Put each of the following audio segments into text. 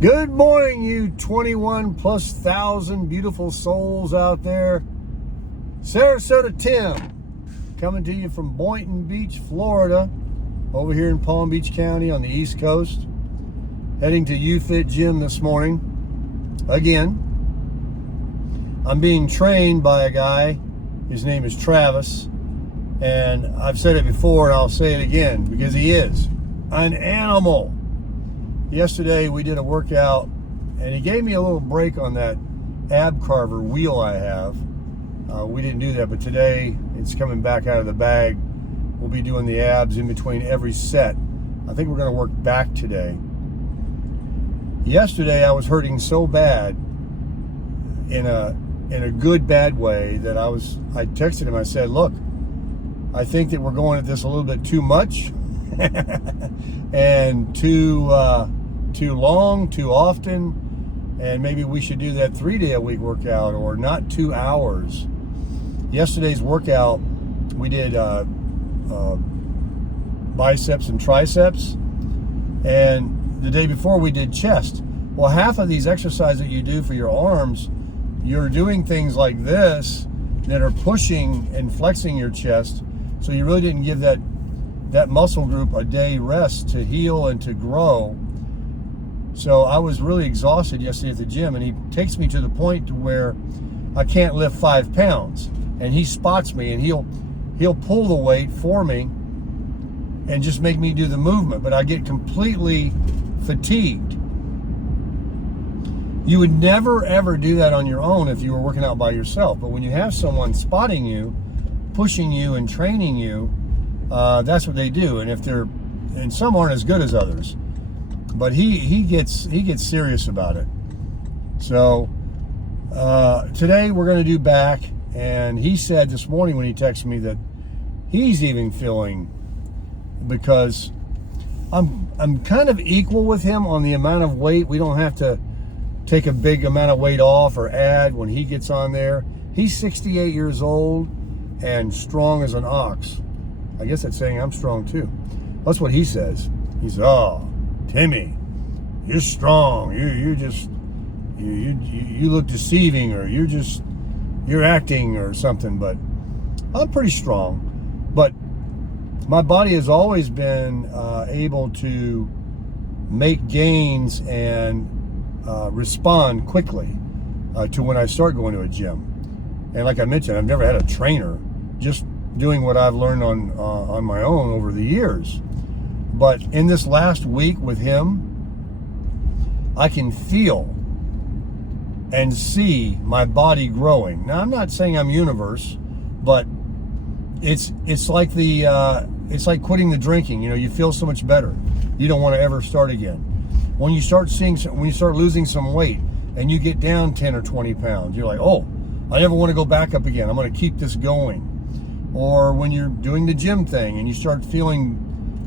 Good morning, you 21 plus thousand beautiful souls out there. Sarasota Tim, coming to you from Boynton Beach, Florida, over here in Palm Beach County on the East Coast. Heading to UFit Gym this morning. Again, I'm being trained by a guy. His name is Travis. And I've said it before and I'll say it again because he is an animal. Yesterday we did a workout and he gave me a little break on that ab carver wheel I have. We didn't do that, but today it's coming back out of the bag. We'll be doing the abs in between every set. I think we're going to work back today. Yesterday I was hurting so bad in a good bad way that I texted him. I said, look, I think that we're going at this a little bit too much and too long, too often, and maybe we should do that 3-day-a-week workout or not 2 hours. Yesterday's workout, we did biceps and triceps, and the day before we did chest. Well, half of these exercises that you do for your arms, you're doing things like this that are pushing and flexing your chest, so you really didn't give that muscle group a day rest to heal and to grow. So I was really exhausted yesterday at the gym, and he takes me to the point to where I can't lift 5 pounds, and he spots me and he'll pull the weight for me and just make me do the movement, but I get completely fatigued. You would never ever do that on your own if you were working out by yourself, but when you have someone spotting you, pushing you and training you, that's what they do. And some aren't as good as others, but he gets serious about it. So today we're going to do back, and he said this morning when he texted me that he's even feeling, because I'm kind of equal with him on the amount of weight. We don't have to take a big amount of weight off or add when he gets on there. He's 68 years old and strong as an ox. I guess that's saying I'm strong too. That's what he says. He says, "Oh, Timmy, you're strong. You look deceiving, or you're acting or something." But I'm pretty strong. But my body has always been able to make gains and respond quickly to when I start going to a gym. And like I mentioned, I've never had a trainer, just doing what I've learned on my own over the years. But in this last week with him, I can feel and see my body growing. Now, I'm not saying I'm universe, but it's like quitting the drinking. You feel so much better. You don't want to ever start again. When you start losing some weight and you get down 10 or 20 pounds, you're like, oh, I never want to go back up again. I'm going to keep this going. Or when you're doing the gym thing and you start feeling,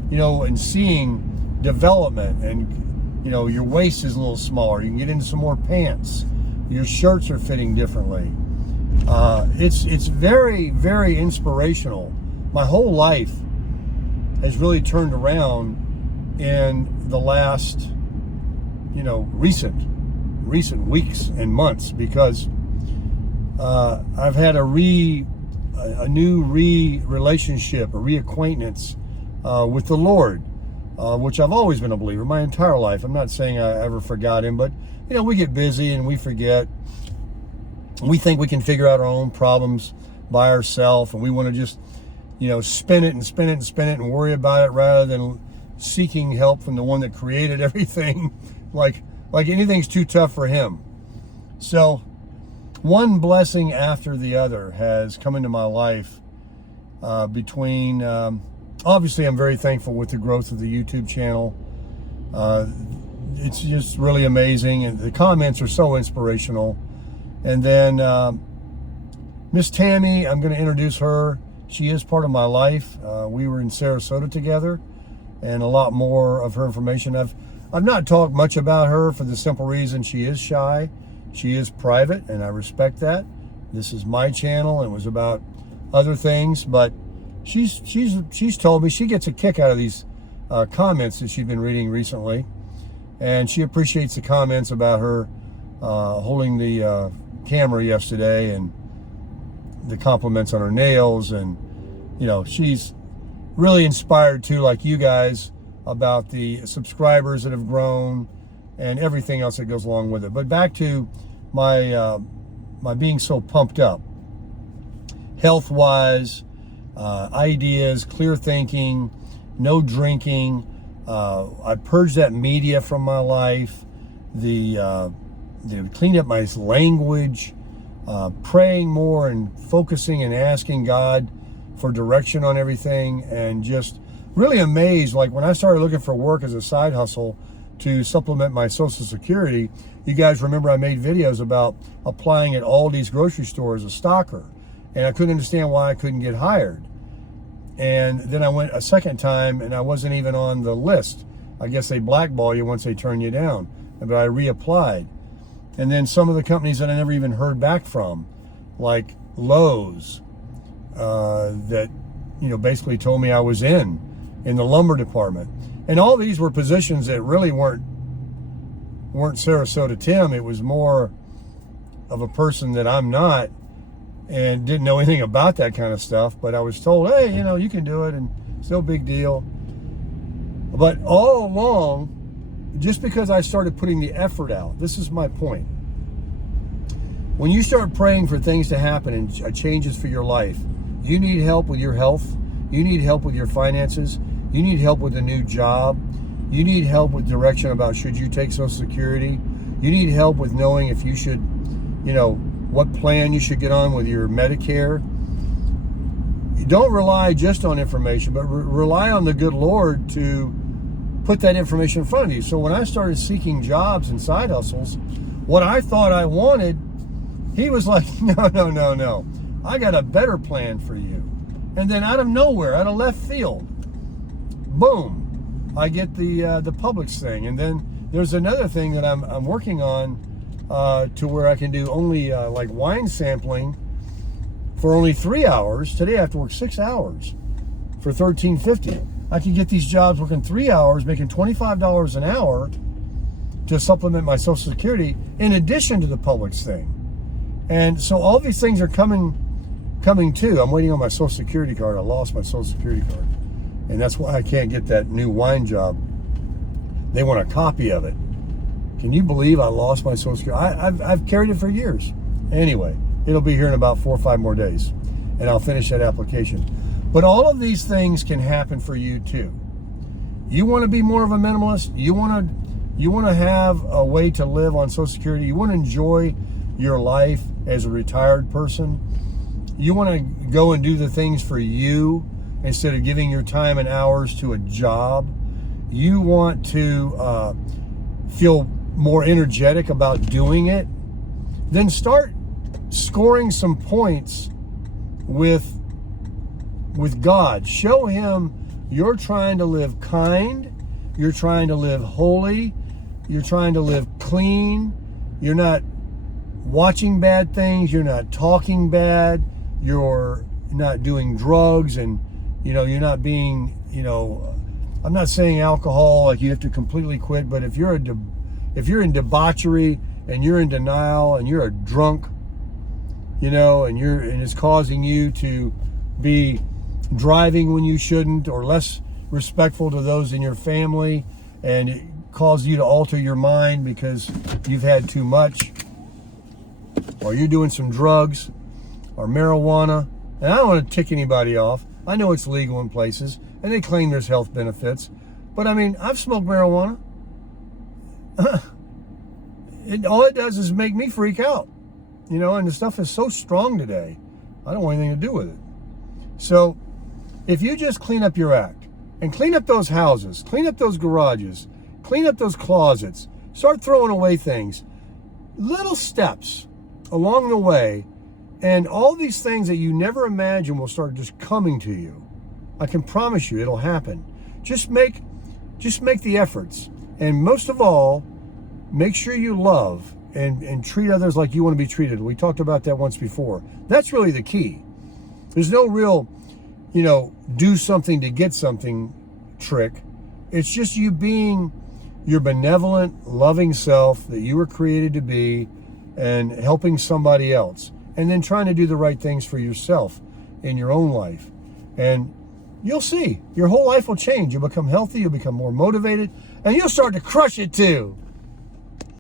and seeing development, and, your waist is a little smaller. You can get into some more pants. Your shirts are fitting differently. It's very, very inspirational. My whole life has really turned around in the last, recent weeks and months, because I've had a new relationship, a reacquaintance with the Lord, which I've always been a believer my entire life. I'm not saying I ever forgot him, but we get busy and we forget. We think we can figure out our own problems by ourselves, and we want to just spin it and worry about it rather than seeking help from the one that created everything. like anything's too tough for him. So one blessing after the other has come into my life between, obviously I'm very thankful with the growth of the YouTube channel. It's just really amazing, and the comments are so inspirational. And then Miss Tammy, I'm going to introduce her. She is part of my life. We were in Sarasota together, and a lot more of her information. I've not talked much about her for the simple reason she is shy. She is private, and I respect that. This is my channel, and it was about other things, but she's told me she gets a kick out of these comments that she's been reading recently. And she appreciates the comments about her holding the camera yesterday and the compliments on her nails. And, you know, she's really inspired too, like you guys, about the subscribers that have grown and everything else that goes along with it. But back to my being so pumped up, health-wise, ideas, clear thinking, no drinking. I purged that media from my life. They cleaned up my language, praying more and focusing and asking God for direction on everything, and just really amazed. Like when I started looking for work as a side hustle to supplement my Social Security, you guys remember I made videos about applying at Aldi's grocery store as a stocker, and I couldn't understand why I couldn't get hired. And then I went a second time and I wasn't even on the list. I guess they blackball you once they turn you down. But I reapplied. And then some of the companies that I never even heard back from, like Lowe's, that, you know, basically told me I was in the lumber department. And all these were positions that really weren't Sarasota Tim. It was more of a person that I'm not, and didn't know anything about that kind of stuff. But I was told, hey, you know, you can do it, and it's no big deal. But all along, just because I started putting the effort out, this is my point. When you start praying for things to happen and changes for your life, you need help with your health, you need help with your finances, you need help with a new job, you need help with direction about should you take Social Security, you need help with knowing if you should, you know, what plan you should get on with your Medicare. You don't rely just on information, but rely on the good Lord to put that information in front of you. So when I started seeking jobs and side hustles, what I thought I wanted, he was like, no. I got a better plan for you. And then out of nowhere, out of left field, boom, I get the Publix thing. And then there's another thing that I'm working on, to where I can do only like wine sampling for only 3 hours. Today I have to work 6 hours for $13.50. I can get these jobs working 3 hours, making $25 an hour to supplement my Social Security in addition to the Publix thing. And so all these things are coming too. I'm waiting on my Social Security card. I lost my Social Security card. And that's why I can't get that new wine job. They want a copy of it. Can you believe I lost my Social Security? I've carried it for years. Anyway, it'll be here in about 4 or 5 more days, and I'll finish that application. But all of these things can happen for you too. You want to be more of a minimalist? You want to have a way to live on Social Security? You want to enjoy your life as a retired person? You want to go and do the things for you instead of giving your time and hours to a job? You want to feel more energetic about doing it? Then start scoring some points with God. Show him you're trying to live kind, you're trying to live holy, you're trying to live clean, you're not watching bad things, you're not talking bad, you're not doing drugs, and you're not being, I'm not saying alcohol like you have to completely quit, but if you're in debauchery and you're in denial and you're a drunk, and it's causing you to be driving when you shouldn't, or less respectful to those in your family, and it causes you to alter your mind because you've had too much, or you're doing some drugs or marijuana. And I don't want to tick anybody off. I know it's legal in places and they claim there's health benefits, but I mean, I've smoked marijuana. All it does is make me freak out, and the stuff is so strong today, I don't want anything to do with it. So if you just clean up your act and clean up those houses, clean up those garages, clean up those closets, start throwing away things, little steps along the way, and all these things that you never imagined will start just coming to you. I can promise you it'll happen. Just make the efforts. And most of all, make sure you love and treat others like you want to be treated. We talked about that once before. That's really the key. There's no real, do something to get something trick. It's just you being your benevolent, loving self that you were created to be and helping somebody else. And then trying to do the right things for yourself in your own life. And you'll see, your whole life will change. You'll become healthy, you'll become more motivated, and you'll start to crush it too.